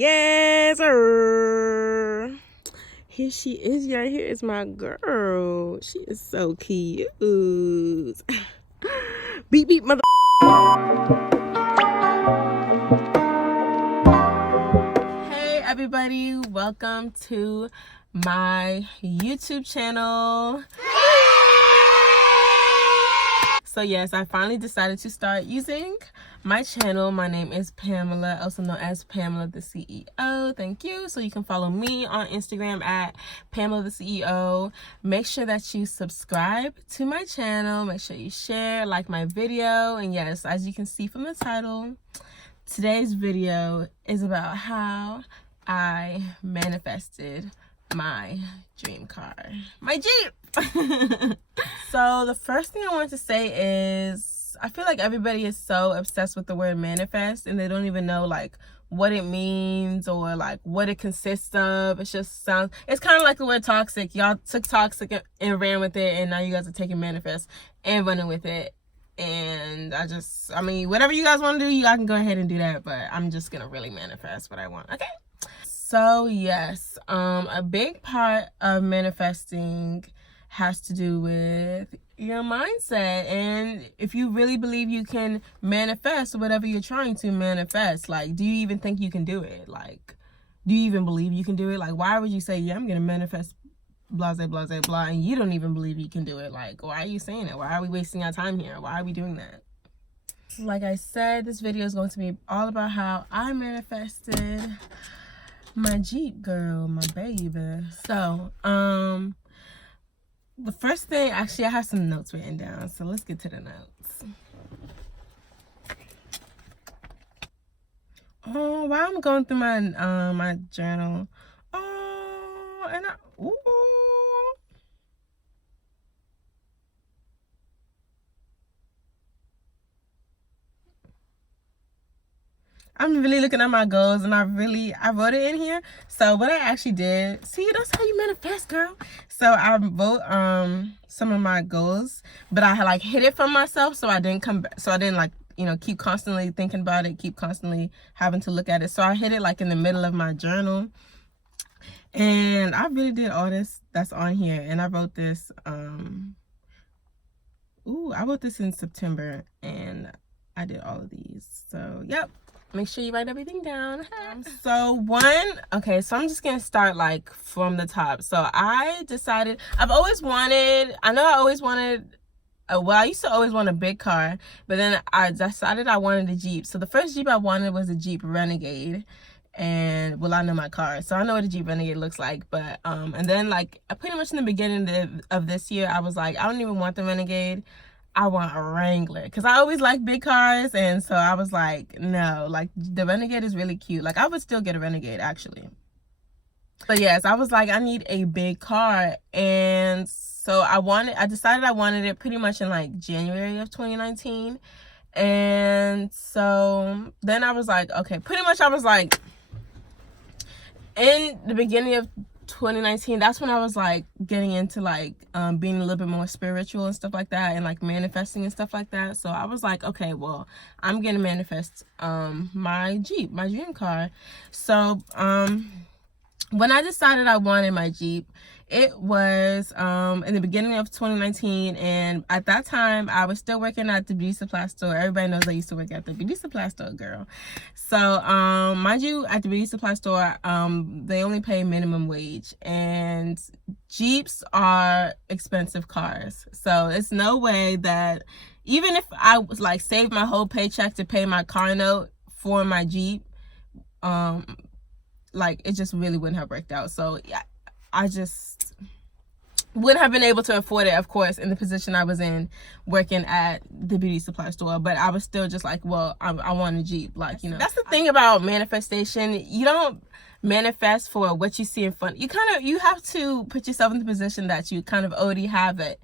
Yes, sir. Here she is. Right here is my girl. She is so cute. Beep beep mother. Hey everybody, welcome to my YouTube channel. So yes, I finally decided to start using my channel. My name is Pamela, also known as Pamela the CEO. Thank you. So you can follow me on Instagram at Pamela the CEO. Make sure that you subscribe to my channel. Make sure you share, like my video. And yes, as you can see from the title, today's video is about how I manifested my dream car, my Jeep. So the first thing I want to say is I feel like everybody is so obsessed with the word manifest and they don't even know like what it means or like what it consists of. It just sounds, it's kind of like the word toxic. Y'all took toxic and ran with it, and now you guys are taking manifest and running with it. And I mean, whatever you guys want to do, you guys can go ahead and do that, but I'm just gonna really manifest what I want. Okay, so yes, a big part of manifesting has to do with your mindset. And if you really believe you can manifest whatever you're trying to manifest, like, do you even think you can do it? Like, do you even believe you can do it? Like, why would you say, yeah, I'm gonna manifest blah blah blah blah, and you don't even believe you can do it? Like, why are you saying it? Why are we wasting our time here? Why are we doing that? Like I said, this video is going to be all about how I manifested my Jeep, girl, my baby. So the first thing, actually, I have some notes written down, so let's get to the notes. Oh, while I'm going through my my journal, I'm really looking at my goals, and I wrote it in here. So what I actually did, see, that's how you manifest, girl. So I wrote some of my goals, but I had like hid it from myself, so I didn't come back, so I didn't like, you know, keep constantly thinking about it, keep constantly having to look at it. So I hid it like in the middle of my journal, and I really did all this that's on here. And I wrote this I wrote this in September, and I did all of these. So yep, make sure you write everything down. So I'm just gonna start like from the top. So I decided, I always wanted I used to always want a big car, but then I decided I wanted a Jeep. So the first Jeep I wanted was a Jeep Renegade. And well, I know my car, so I know what a Jeep Renegade looks like. But and then like pretty much in the beginning of this year, I was like, I don't even want the Renegade, I want a Wrangler, because I always like big cars. And so I was like, no, like the Renegade is really cute. Like I would still get a Renegade actually, but yes, I was like, I need a big car. And so I decided I wanted it pretty much in like January of 2019. And so then I was like, okay, pretty much I was like, in the beginning of 2019, that's when I was like getting into like being a little bit more spiritual and stuff like that, and like manifesting and stuff like that. So I was like, okay, well, I'm gonna manifest my Jeep, my dream car. So when I decided I wanted my Jeep, it was in the beginning of 2019, and at that time I was still working at the beauty supply store. Everybody knows I used to work at the beauty supply store, girl. So mind you, at the beauty supply store, they only pay minimum wage, and Jeeps are expensive cars. So it's no way that even if I was like saved my whole paycheck to pay my car note for my Jeep, like it just really wouldn't have worked out. So yeah, I just wouldn't have been able to afford it, of course, in the position I was in working at the beauty supply store. But I was still just like, well, I want a Jeep. Like, you know, that's the thing about manifestation. You don't manifest for what you see in front. You have to put yourself in the position that you kind of already have it,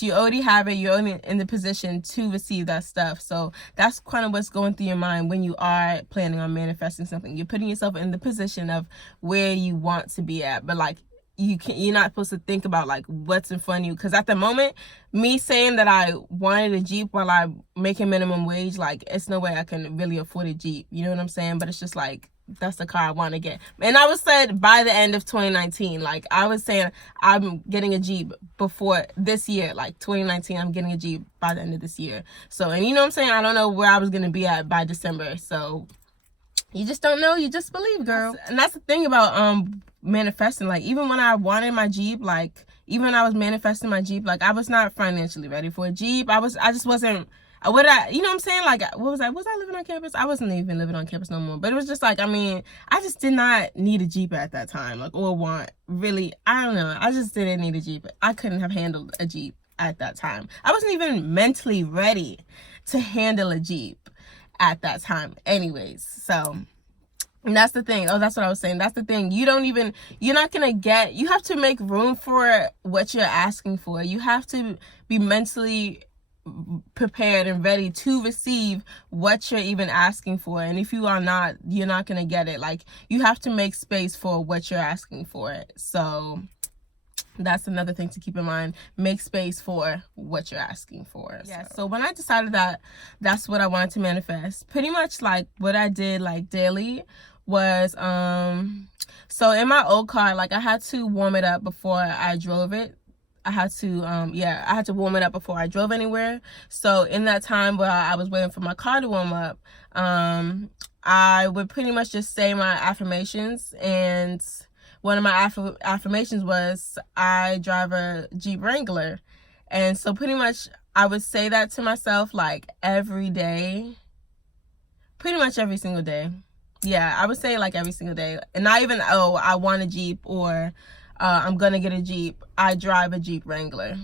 you're only in the position to receive that stuff. So that's kind of what's going through your mind when you are planning on manifesting something. You're putting yourself in the position of where you want to be at, but like you're not supposed to think about like what's in front of you, because at the moment, me saying that I wanted a Jeep while I'm making minimum wage, like it's no way I can really afford a Jeep, you know what I'm saying? But it's just like that's the car I want to get. And I was said by the end of 2019. Like, I was saying I'm getting a Jeep before this year. Like, 2019, I'm getting a Jeep by the end of this year. So, and you know what I'm saying? I don't know where I was going to be at by December. So, you just don't know. You just believe, girl. And that's the thing about manifesting. Like, even when I wanted my Jeep, like, even when I was manifesting my Jeep, like, I was not financially ready for a Jeep. I just wasn't. You know what I'm saying? Like, what was I? Was I living on campus? I wasn't even living on campus no more. But it was just like, I mean, I just did not need a Jeep at that time. Like, or want, really, I don't know. I just didn't need a Jeep. I couldn't have handled a Jeep at that time. I wasn't even mentally ready to handle a Jeep at that time anyways. So, and that's the thing. Oh, that's what I was saying. That's the thing. You're not going to get, you have to make room for what you're asking for. You have to be mentally prepared and ready to receive what you're even asking for. And if you are not, you're not going to get it. Like, you have to make space for what you're asking for. So that's another thing to keep in mind. Make space for what you're asking for. Yeah. So when I decided that that's what I wanted to manifest, pretty much like what I did like daily was so in my old car, like, I had to warm it up before I drove it. I had to warm it up before I drove anywhere. So in that time while I was waiting for my car to warm up, I would pretty much just say my affirmations. And one of my affirmations was, I drive a Jeep Wrangler. And so pretty much I would say that to myself like every day, pretty much every single day. Yeah, I would say like every single day. And not even, oh, I want a Jeep, or I'm gonna get a Jeep. I drive a Jeep Wrangler.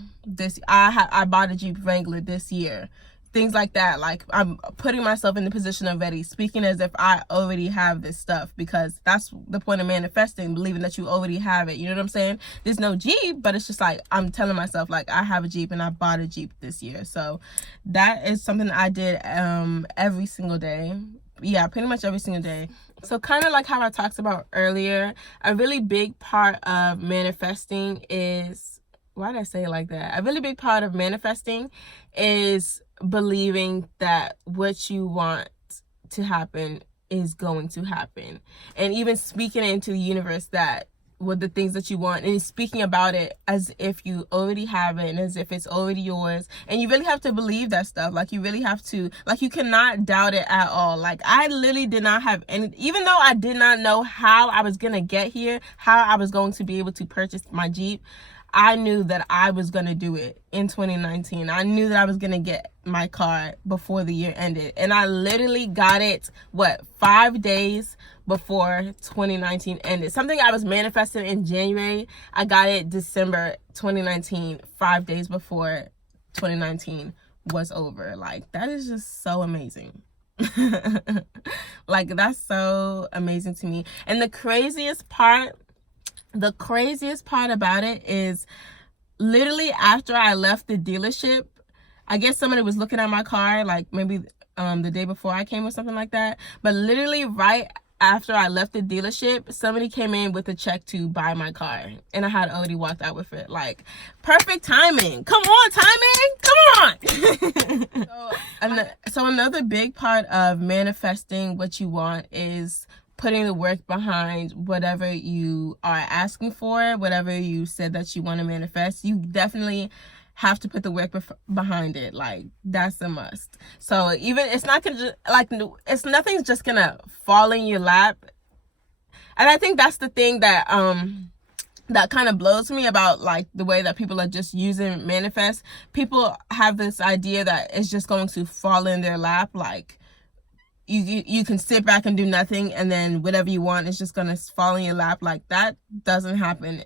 I bought a Jeep Wrangler this year. Things like that. Like, I'm putting myself in the position of ready, speaking as if I already have this stuff, because that's the point of manifesting, believing that you already have it. You know what I'm saying? There's no Jeep, but it's just like, I'm telling myself like, I have a Jeep and I bought a Jeep this year. So that is something I did every single day. Yeah, pretty much every single day. So kind of like how I talked about earlier, a really big part of manifesting is, why did I say it like that? A really big part of manifesting is believing that what you want to happen is going to happen. And even speaking into the universe that with the things that you want, and speaking about it as if you already have it and as if it's already yours. And you really have to believe that stuff. Like, you really have to, like, you cannot doubt it at all. Like, I literally did not have any, even though I did not know how I was gonna get here, how I was going to be able to purchase my Jeep, I knew that I was going to do it in 2019. I knew that I was going to get my car before the year ended. And I literally got it, 5 days before 2019 ended. Something I was manifesting in January, I got it December 2019, 5 days before 2019 was over. Like, that is just so amazing. Like, that's so amazing to me. And the craziest part about it is, literally after I left the dealership, I guess somebody was looking at my car, like maybe the day before I came or something like that. But literally right after I left the dealership, somebody came in with a check to buy my car, and I had already walked out with it. Like, perfect timing. Come on, timing. Come on. So another big part of manifesting what you want is putting the work behind whatever you are asking for, whatever you said that you want to manifest. You definitely have to put the work behind it. Like, that's a must. So even, it's not gonna nothing's just gonna fall in your lap. And I think that's the thing that that kind of blows me about, like, the way that people are just using manifest. People have this idea that it's just going to fall in their lap. Like, you can sit back and do nothing, and then whatever you want is just gonna fall in your lap. Like, that doesn't happen.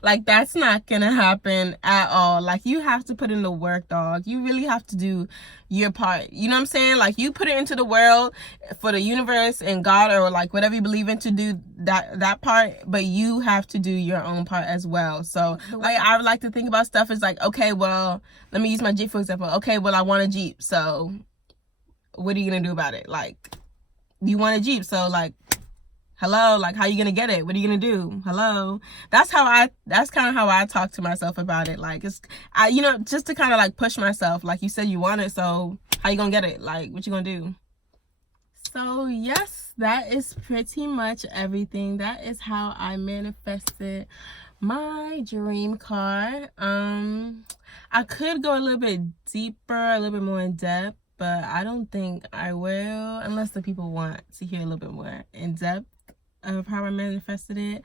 Like, that's not gonna happen at all. Like, you have to put in the work, dog. You really have to do your part. You know what I'm saying? Like, you put it into the world for the universe and God, or like whatever you believe in, to do that part, but you have to do your own part as well. So, like, I would like to think about stuff as like, okay, well, let me use my Jeep for example. Okay, well, I want a Jeep, so what are you gonna do about it? Like, you want a Jeep, so like, hello, like, how you gonna get it? What are you gonna do? Hello. That's kind of how I talk to myself about it. Like, it's, just to kind of like push myself. Like, you said you want it, so how you gonna get it? Like, what you gonna do? So yes, that is pretty much everything. That is how I manifested my dream car. I could go a little bit deeper, a little bit more in depth, but I don't think I will, unless the people want to hear a little bit more in depth of how I manifested it.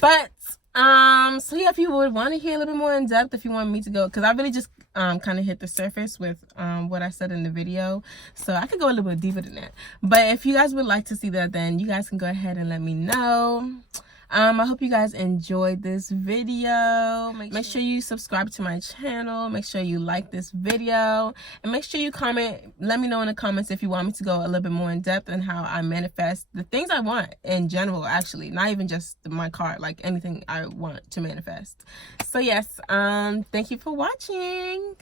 But so yeah, if you would want to hear a little bit more in depth, if you want me to go, because I really just kind of hit the surface with what I said in the video, so I could go a little bit deeper than that. But if you guys would like to see that, then you guys can go ahead and let me know. I hope you guys enjoyed this video. Make sure you subscribe to my channel. Make sure you like this video, and make sure you comment. Let me know in the comments if you want me to go a little bit more in depth on how I manifest the things I want in general, actually, not even just my car, like anything I want to manifest. So yes, thank you for watching.